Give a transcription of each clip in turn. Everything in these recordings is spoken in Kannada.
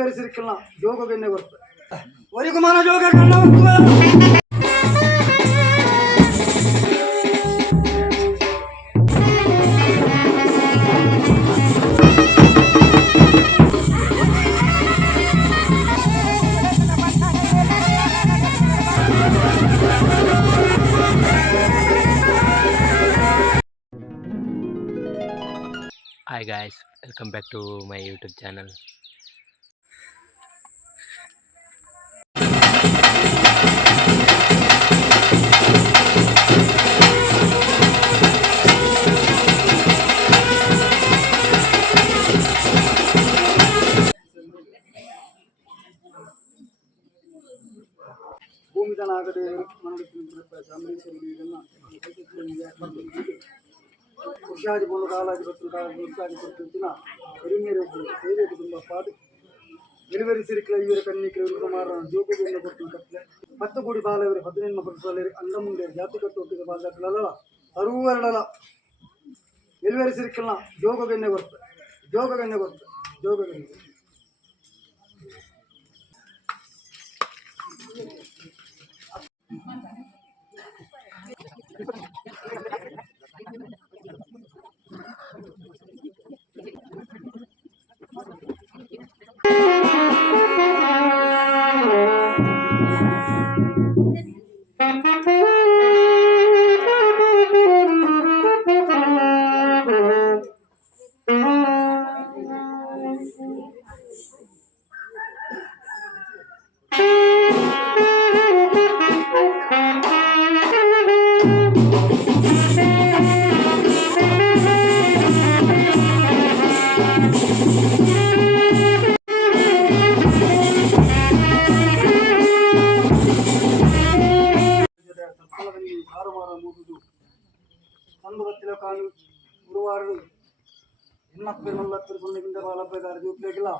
ಎಲ್ವೆರಿಸಿರಿಕಲ್ನ ಜೋಗವೆನ್ನೆ ಬರ್ತ ವರಿಗುಮಾನ ಜೋಗ ಕಣ್ಣ ಬರ್ತವೆ. Hi guys, welcome back to my YouTube channel. ಭೂಮಿದನ ಆಗದೆ ವರ್ಷಾದಿ ಒಂದು ಕಾಲಾಗಿ ಬರ್ತುಂಟಿನ ಎರಿಮೇರೆದ್ದು ಸೇವೆಗೆ ತುಂಬ ಪಾದು ಎಲಿವೆರಿಸಿರಿಕಲ ಇವರ ಕಣ್ಣಿಕಲ ಕುಮಾರ ಜೋಗುಗಳನ್ನು ಕೊಟ್ಟು ಕತ್ತಲೆ 10 ಕೋಟಿ ಬಾಲವರೆ 18 ಪಡಿಸಲೇರಿ ಅಂದ ಮುಂದೆ ಜಾತಿ ಕಟ್ಟು ಒಟ್ಟಿಗೆ ಬಾಲಕಲಲ್ಲ ಸರ್ವರಡಲ ಎಲಿವೆರಿಸಿರಿಕಲ್ನ ಜೋಗವೆನ್ನೆ ಬರ್ತ ಜೋಗವೆನ್ನೆ ಕಾಲು ಗುರುವಾರ ಹೆಣ್ಣಪ್ಪೆ ಮಲ್ಲಪ್ಪೆ ಸೊನ್ನೆಗಿಂತ ಬಾಲಪ್ಪೆದಾರ ಜೂಪ್ಲೇಕಿಲ್ಲ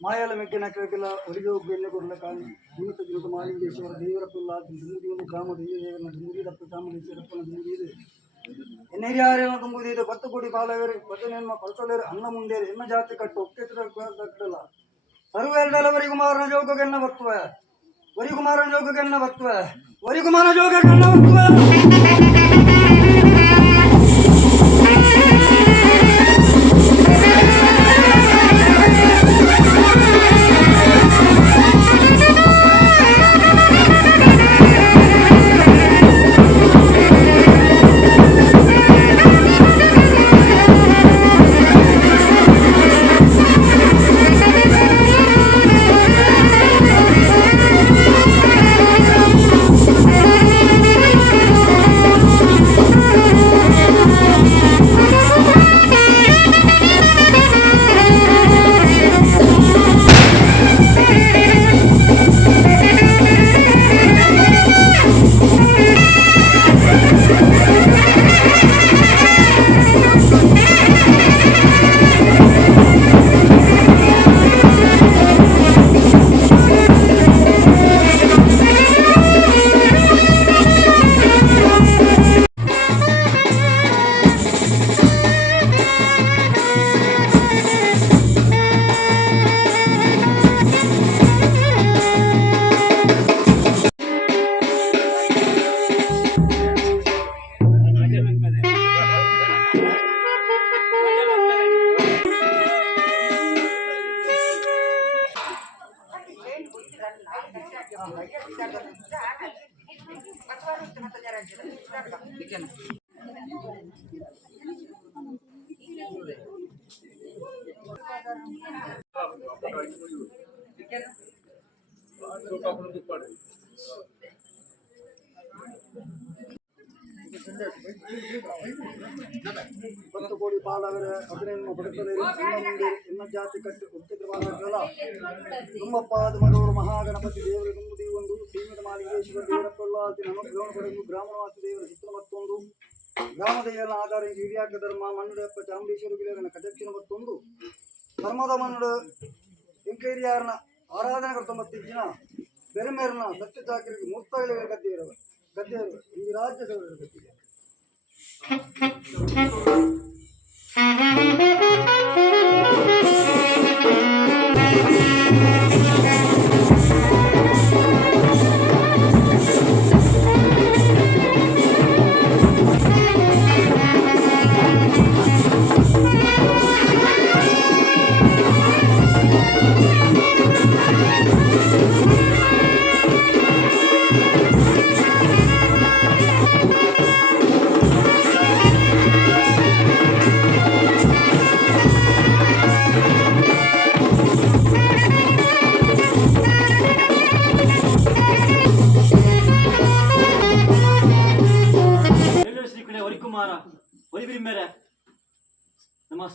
ಮಾಯಾಲ ಮೆಕ್ಕೆ ನಕ್ಕಬೇಕಿಲ್ಲ ಒಲಿಗೆ ಬೆಣ್ಣೆ ಕೊಡಲ ಕಾಲು ಜೀವಿತ ಜೀವಿತ ಮಾಲಿಂಗೇಶ್ವರ ದೇವರಪ್ಪಲ್ಲ ದುಂಬುದಿಯನ್ನು ಗ್ರಾಮ ದೇವರನ್ನ ದುಂಬುದಿರಪ್ಪ ಚಾಮುಂಡೇಶ್ವರಪ್ಪನ ದುಂಬುದಿದೆ ಎನ್ನೆರಿಯಾರೆಲ್ಲ ತುಂಬುದಿದೆ 10 ಕೋಟಿ ಬಾಲವೇರಿ 18 ಪಡಿಸಲೇರಿ ಅನ್ನ ಮುಂದೇರಿ ಎನ್ನ ಜಾತಿ ಕಟ್ಟು ಒಕ್ಕೆಲ್ಲ ಸರ್ವೆರಡಲ ವರಿಗುಮಾರನ ಜೋಗಗೆನ್ನ ಬರ್ತವೆ ವರಿಗುಮಾರನ ಜೋಗಗೆನ್ನ ಬರ್ತವೆ ವರಿಗುಮಾರನ ಜೋಗಗೆನ್ನ ಬರ್ತವೆ. ಪತ್ತು ಕೋಟಿ ಬಾಲವರೆ 18 ಪಡಿಸಲೇರಿ ಮುಂದೆ ಎನ್ನ ಜಾತಿ ಕಟ್ಟು ಒಕ್ಕೆಲ್ಲ ತುಂಬಪ್ಪಾದ ಮಗವರು ಮಹಾಗಣಪತಿ ದೇವರ ತುಂಬುದಿ ಒಂದು ಸೀಮಿತ ಮಾಲಿಂಗೇಶ್ವರ ದೇವರಪ್ಪಲ್ಲ ಅನುಗ್ರಹಣ ಪಡೆದು ಬ್ರಾಹ್ಮಣವಾಸಿ ದೇವರ ಚಿತ್ರ ಮತ್ತೊಂದು ಗ್ರಾಮದೆಲ್ಲ ಆಧಾರ ಹಿರಿಯಾಕ ಧರ್ಮ ಮಣ್ಣುಡಪ್ಪ ಚಾಮುಂಡೇಶ್ವರ ಗಿರಿಯನ ಕಟಕ್ಷಿನ ಮತ್ತೊಂದು ಧರ್ಮದ ಮಣ್ಣು ಎಂಕೈರಿಯಾರನ ಆರಾಧನೆಗಳು 90 ಜನ ಬೆರೆಮೇರನ ಸತ್ಯ ಚಾಕರಿಗೆ ಮುಕ್ತಾಗಲಿಗಳ ಗದ್ದೆ ಇರುವ ಈ ರಾಜ್ಯ ಗದ್ದೆ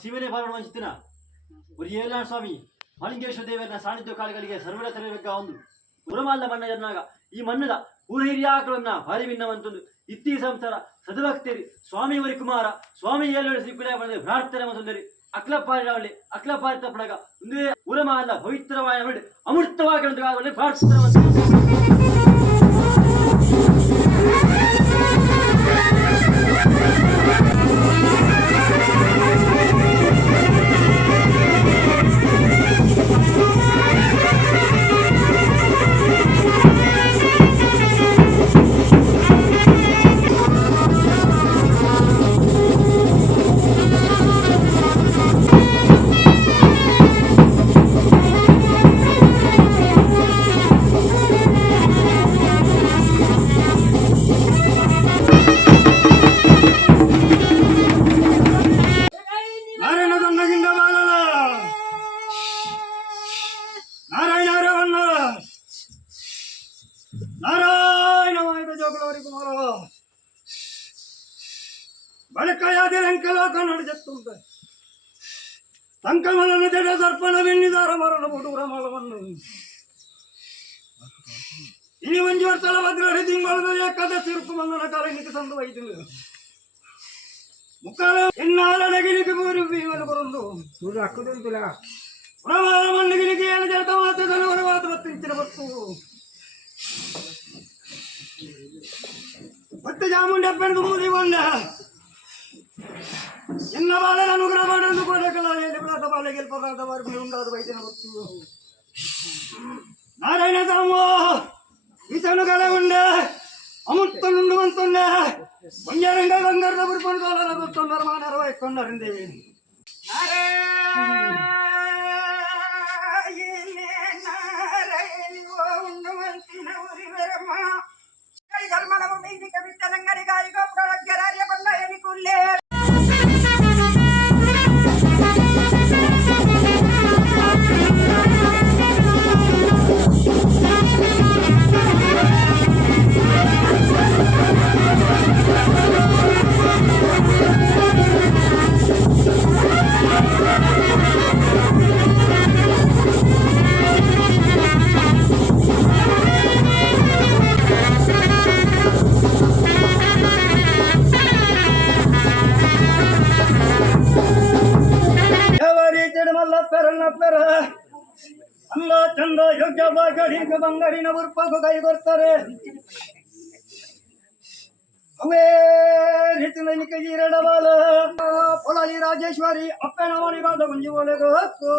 ಶಿವನೇ ಪಾಲ್ಗೊಂಡು ವಂಚಿತಿನ ஒரு 7 நாள் சுவாமி ಮಲಿಂಗೇಶ್ವರ ದೇವರ ಸಾನ್ನಿಧ್ಯ ಕಾಲಗಳಿಗೆ ಸರ್ವರ ತರಬೇಕ ಒಂದು ಗುರುಮಾಲ ಮಣ್ಣ ಜನ್ನಾಗ ಈ ಮಣ್ಣದ ಊರ ಹಿರಿಯಾಕಳನ್ನ ಭಾರಿ ಭಿನ್ನವಂತೊಂದು ಇತ್ತೀ ಸಂಸಾರ ಸದ್ಭಕ್ತರಿ ಸ್ವಾಮಿ ವರಿ ಕುಮಾರ ಸ್ವಾಮಿ ಏಳು ಸಿಕ್ಕುಲೇ ಬಂದ ಪ್ರಾರ್ಥನೆ ಮತ್ತೊಂದರಿ ಅಕ್ಲಪಾರಿ ಅಕ್ಲಪಾರಿ ತಪ್ಪಡಗ ಒಂದೇ ಉರಮಾಲ ಪವಿತ್ರವಾಯ ಮಾಡಿ ಅಮೃತವಾಗಿ ಪ್ರಾರ್ಥನೆ ಸಂಕಮಲನ ಜಡ ಸರ್ಪಣ ಬೆನ್ನಿದಾರ ಮರಣ ಬುಡೂರ ಮಲವನ್ನು ಇನಿ ಒಂಜಿ ವರ್ಷಲ ಭದ್ರಡಿ ತಿಂಗಳದ ಏಕಾದಶಿ ರುಕ್ಕು ಮಂಗನ ಕಾಲನಿಗೆ ಸಂದು ವೈದ್ಯ ಮುಕ್ಕಾಲ ಎನ್ನಾಲಡಗಿನಿಗೆ ಮೂರು ಬೀವಲು ಬರುಂದು ಸೂರ್ಯ ಹಾಕುದಿಲ್ಲ ಪ್ರಮಾಣ ಮಣ್ಣಿಗಿನಿಗೆ ಏನು ಜಟ ಮಾತದನ ಹೊರವಾದ ಬತ್ತಿಂಚಿನ ಬತ್ತು ಮತ್ತೆ ಜಾಮುಂಡಿ ಅಪ್ಪೆಂದು ಮೂರಿ ಬಂದ ಎನ್ನ ಬಾಲೆನ ಅನುಗ್ರಹ ಮಾಡಲು ಕೊಡಕಲಾಯಲ್ಲಿ ಪ್ರಾತ ಬಾಲೆಗೆ ಪದಾರ್ಥ ಬಾರ್ಬಿ ಉಂಟಾದ ವೈದ್ಯನ ಗೊತ್ತು ನಾರಾಯಣ ತಾಮೋ ಈತನುಗಳ ಉಂಡೆ ಅಮುತ್ತನುಂಡು ಅಂತೊಂಡೆ ಬಂಜಾರಂಗ ಬಂಗಾರದ ಬಿಡ್ಕೊಂಡು ಕಾಲರ ಗೊತ್ತೊಂದರ ಮಾನರ ವೈಕೊಂಡರಿಂದೇವಿ ಅಲ್ಲ ಚಂದ ಯೋಗ್ಯ ಬಾಗಡಿಗೆ ಬಂಗಾರಿನ ಉರ್ಪಗು ಕೈ ಬರ್ತಾರೆ ಅವೇ ರೀತಿ ನೈನಿಕ ಈರಡಬಾಲ ಪೊಲಾಲಿ ರಾಜೇಶ್ವರಿ ಅಪ್ಪನ ಮನೆಗಾದ ಮುಂಜಿ ಒಳಗೆ ಹತ್ತು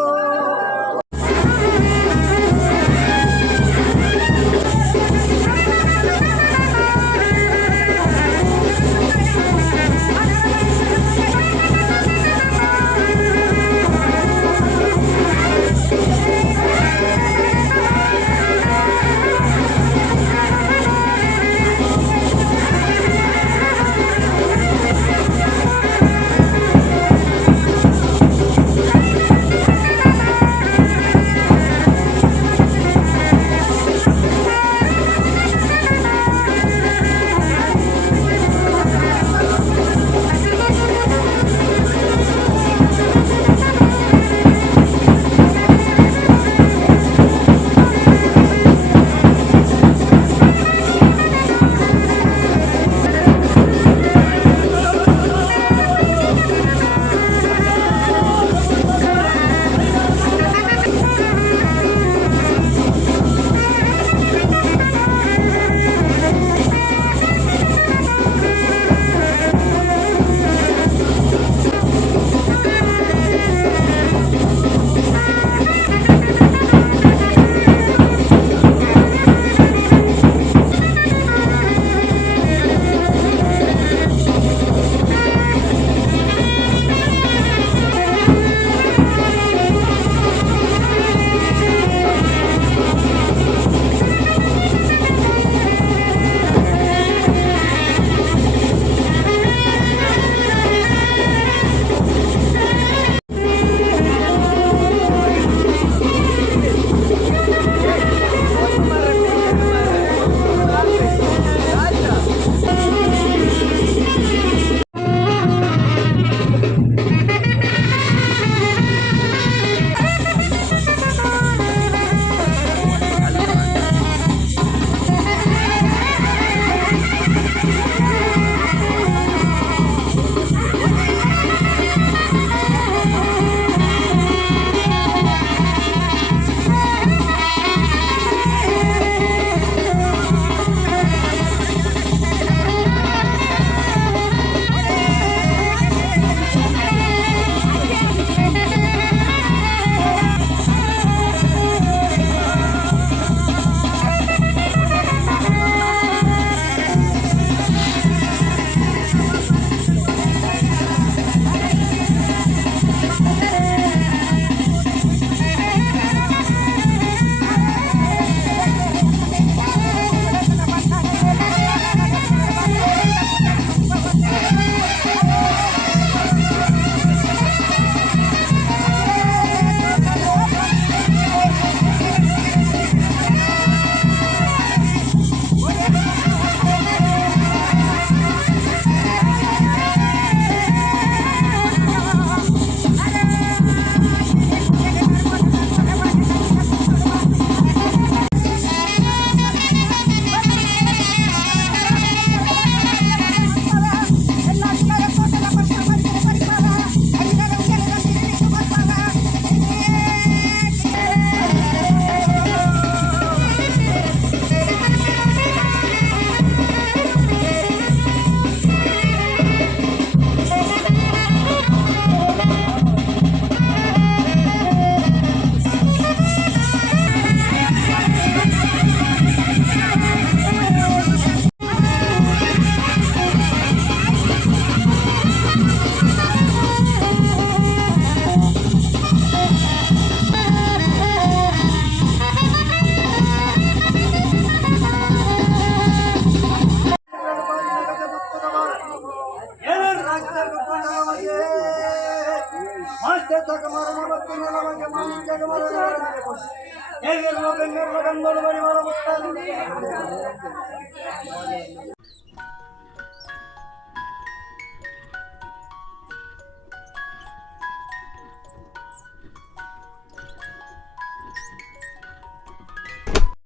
ಹೇಗಿರುವ ಬೆನ್ನಿರುವ ಗಂಗೋಲು ಮರಿವರ ಮುಟ್ಟ